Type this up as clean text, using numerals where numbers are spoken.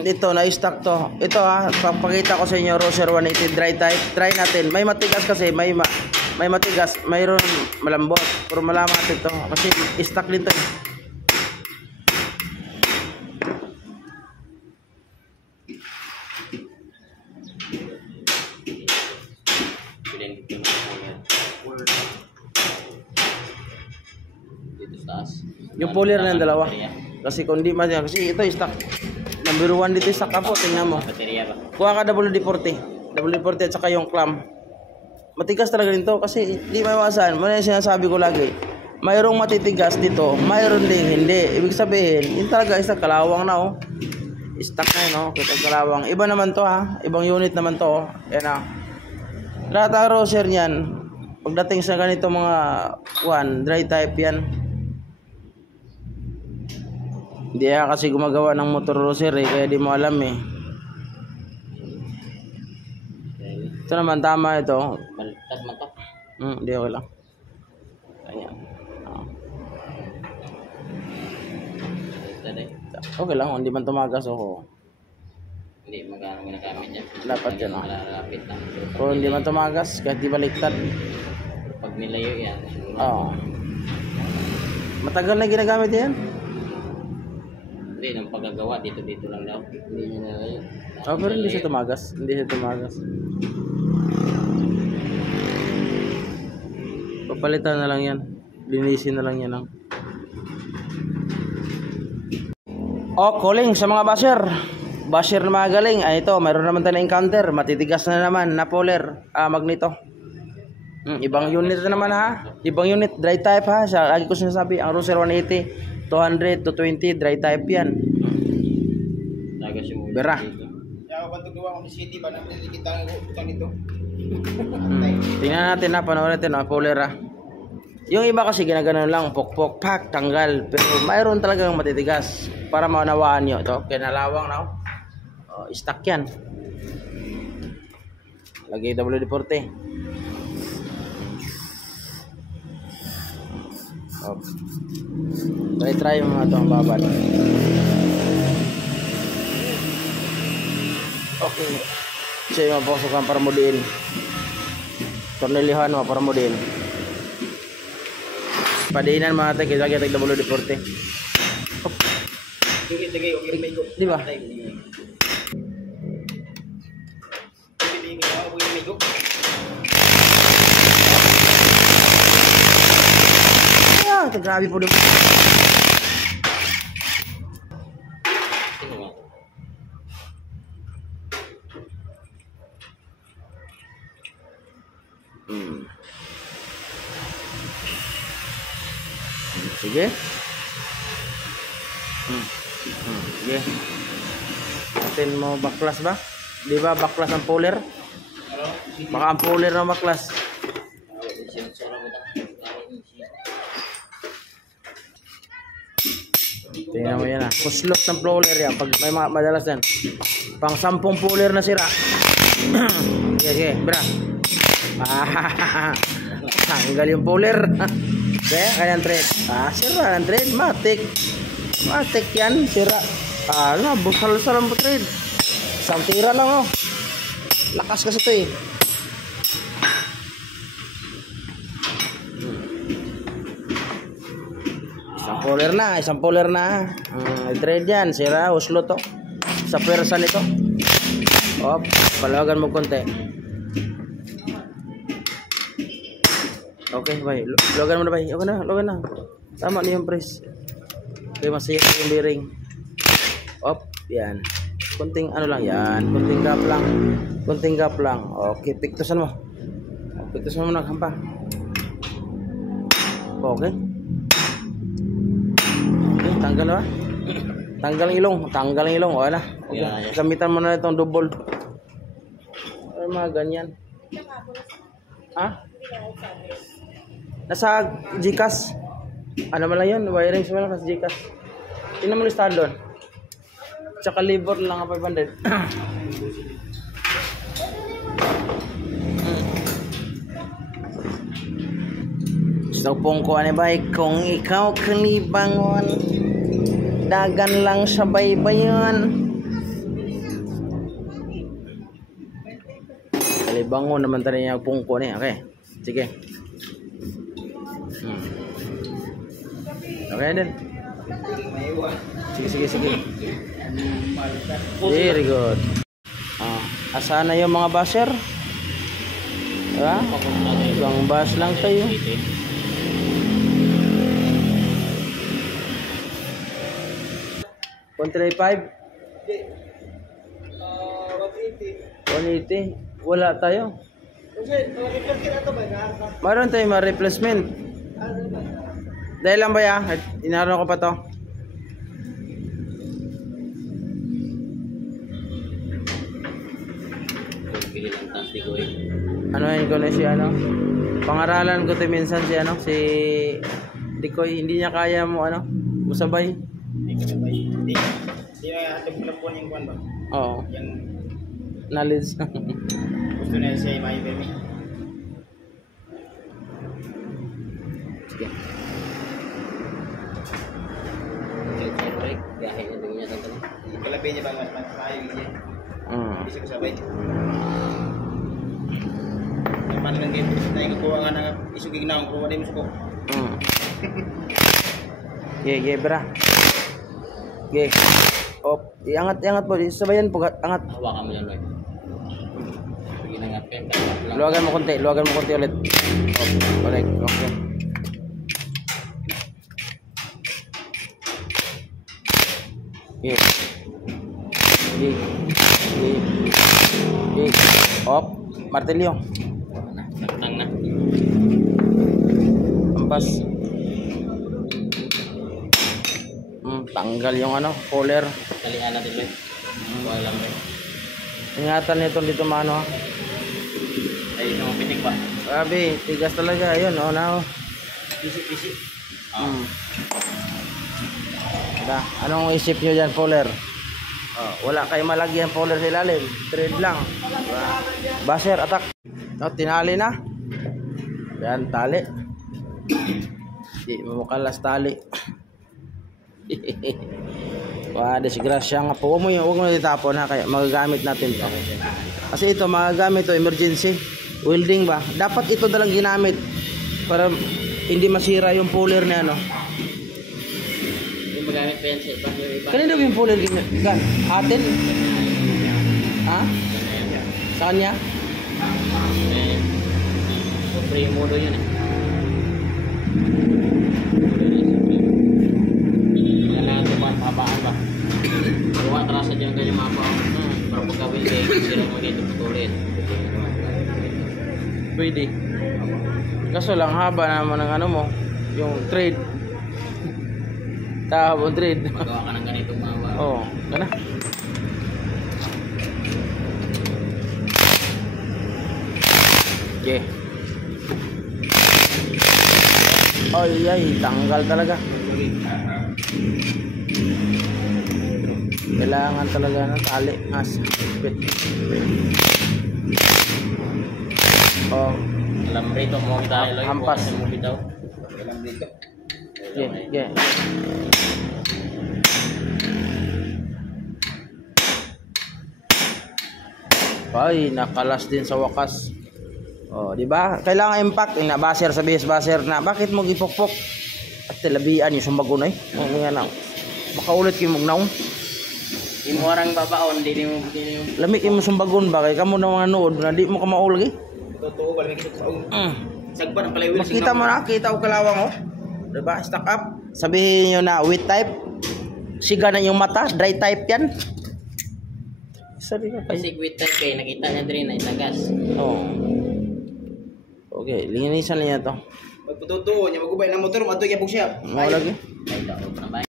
Dito, na-stock to. Ito papakita ko sa inyo, Roser 180 dry type. Try natin. May matigas kasi, may matigas, mayroon malambot. Pero malamat ito. Kasi stock din to. Yung puller na yung dalawa. Kasi kung di man, kasi ito stock. Number 1 dito stock po, tingnan mo. Kuha ka WD-40. WD-40 at saka yung clam. Matigas talaga nito kasi di maiwasan. Ano yung sinasabi ko lagi? Mayroong matitigas dito, mayroon din hindi. Ibig sabihin, yun talaga stock, kalawang na oh. Stock na yun oh, kita kalawang. Iba naman to ha, ibang unit naman to oh. Yan ah. Lahat ang Roser niyan, pagdating sa ganito mga dry type yan. Hindi kasi gumagawa ng motor Roser kaya di mo alam eh. Ito naman tama ito. Baliktad man to. Hindi okay lang. Ayan. Okay lang, hindi man tumagas ako. Hindi magkano ginagamit yan. Dapat yan oh. Malalapit lang. Kung hindi man tumagas, kahit di baliktad. Pag nilayo yan. Oo. Matagal na ginagamit yan? Hindi, nang paggagawa, dito lang daw. Hindi niya nalayo. Pero hindi siya tumagas. Hindi siya tumagas. Papalitan na lang yan. Linisin na lang yan. Calling sa mga basher. Basher na mga galing. Ito, mayroon naman tayo na encounter. Matitigas na naman na puller. Magneto. Ibang unit na naman ha. Ibang unit, dry type ha. Lagi ko sinasabi, ang Roser 180, 200 to 20, dry type yan. Bera. Tingnan natin ha, panoorin natin ha, puller ha. Yung iba kasi ginagano lang, pok-pok, pak, tanggal. Pero mayroon talagang matitigas. Para maunawaan nyo. Ito, kinalawang na stock yan. Lagay WD-40. Try mo mga ito ang babad. Okay. Siya yung mapasok para mo din. Tornilyohan mo para mo din. Padiinan mga ate, kita WD-40. Di ba? Grabe po din. Sige. Sige. Natin mo baklas ba? Di ba baklas ang puller? Baka ang puller na baklas. Tingnan mo yan kuslot ng puller yan. Pag may madalas yan. Pang 10 puller na sira. Sige, bra. Tanggal yung puller. Kaya kanyang thread. Sira ng thread. Matik yan. Sira. Busal-sal ang thread. Isang tira lang lakas kasi ito eh. Isang puller na. Thread yan. Sira. Uslo to. Sa pwersa nito. Palawagan mo konti. Okay, bye. Logan mo na, bye. Okay na, logan na. Tama na yung press. Okay, masaya yung bearing. Yan. Kunting ano lang yan. Kunting gap lang. Okay, piktusan mo. Piktusan mo na, hampa. Okay. Okay, tanggal ba? Tanggal ang ilong. Okay na. Okay. Gamitan mo na itong double. Ay, mga ganyan. Nasa Gcash. Ano man lang yun, wiring sa mga Gcash. Tingnan mo listahan doon. Tsaka labor lang ang 500. Gusto pong ko ano ba kung ikaw kalibangon. dagan lang sa baybayan. Kalibango naman tayo yung pungko niya. Okay. Sige. Okay din. Sige. Very good. Asa na yung mga basher? Diba? Ibang bus lang tayo. 135? 180. Wala tayo. Meron tayong mga replacement. Dahil lang ba ya? Inaron ko pa to. Ano yun ko na si ano? Pangaralan ko to minsan si ano? Si Dikoy. Hindi niya kaya mo ano? Musabay. Hindi na atong plapon yung kwan ba? Oo. Yung knowledge. gusto na siya may baby. Sige. Check. Biyahe na din niya tanto. Kalabi niya ba mas tayo niya. Hindi siya kasabay. Naman lang game tayo kuha nga na isugig na ang kuha din mo suko. Ge bra. Ge. Op, iangat po. Sabayan po, angat. Hawakan mo yan, Lloyd. Sige na nga, pen. Luwagan mo konti ulit. Op, correct. Okay. Ge. Op, martilyo. Tang na. Ampas. Tanggal yung ano, puller. Talian natin, Lloyd. Kuha lang, Lloyd. Ingatan nito dito mano. Ay, yung pitik ba? Grabe, tigas talaga. Ayun, oh, now. Pisi. Anong isip nyo dyan, puller? Wala kayo malagyan puller sa ilalim. Thread lang. Basher, attack. Tinali na. Yan, tali. Di mamukalas tali. Wah, disgrasya nga po. Huwag mo itapon ha, kaya magagamit natin to. Kasi ito magagamit to emergency welding ba. Dapat ito dalang ginamit para hindi masira yung puller na ano. Yung magamit pa yan sa iba. Kanina ba yung puller gan? Atin? Ha? Sa kanya? Supreme modo yun eh. Mabaan ba? Kuha trasa dyan ganyan mapa. Para pagkawin kayo, sila mo dito putulin. Pwede. Kaso lang haba naman ng ano mo, yung trade. Tahapon trade. Magawa ka ng ganitong mawa. Oo, gana. Okay. Ay, tanggal talaga. Kailangan talaga ng tali. Oh, Alam rito mo tayo loy. Hampas. Mo bitaw. Alam rito. Okay. Ay, nakalas din sa wakas. Oh, di ba? Kailangan impact na baser sa base baser na. Bakit mo gipokpok? At labian yung sumbagon ay. Nga na. Makaulit kay mong naon. Imo arang babaon dili mo Lami kay mo sumbagon ba kay kamo na mga nood na di mo ka maul lagi. totoo ba kita sa sagpa ng palaywil. Makita mo na, kita ko kalawang oh. Di ba? Stack up. Sabihin niyo na wet type. Siga na yung mata, dry type yan. Sabi ka Kasi quit type kay nakita niya diri na itagas. Oh. Okay, linisan niya to. Magpututo niya magubay na motor madto gyapon siya. Mo lagi. Ay daw na ba?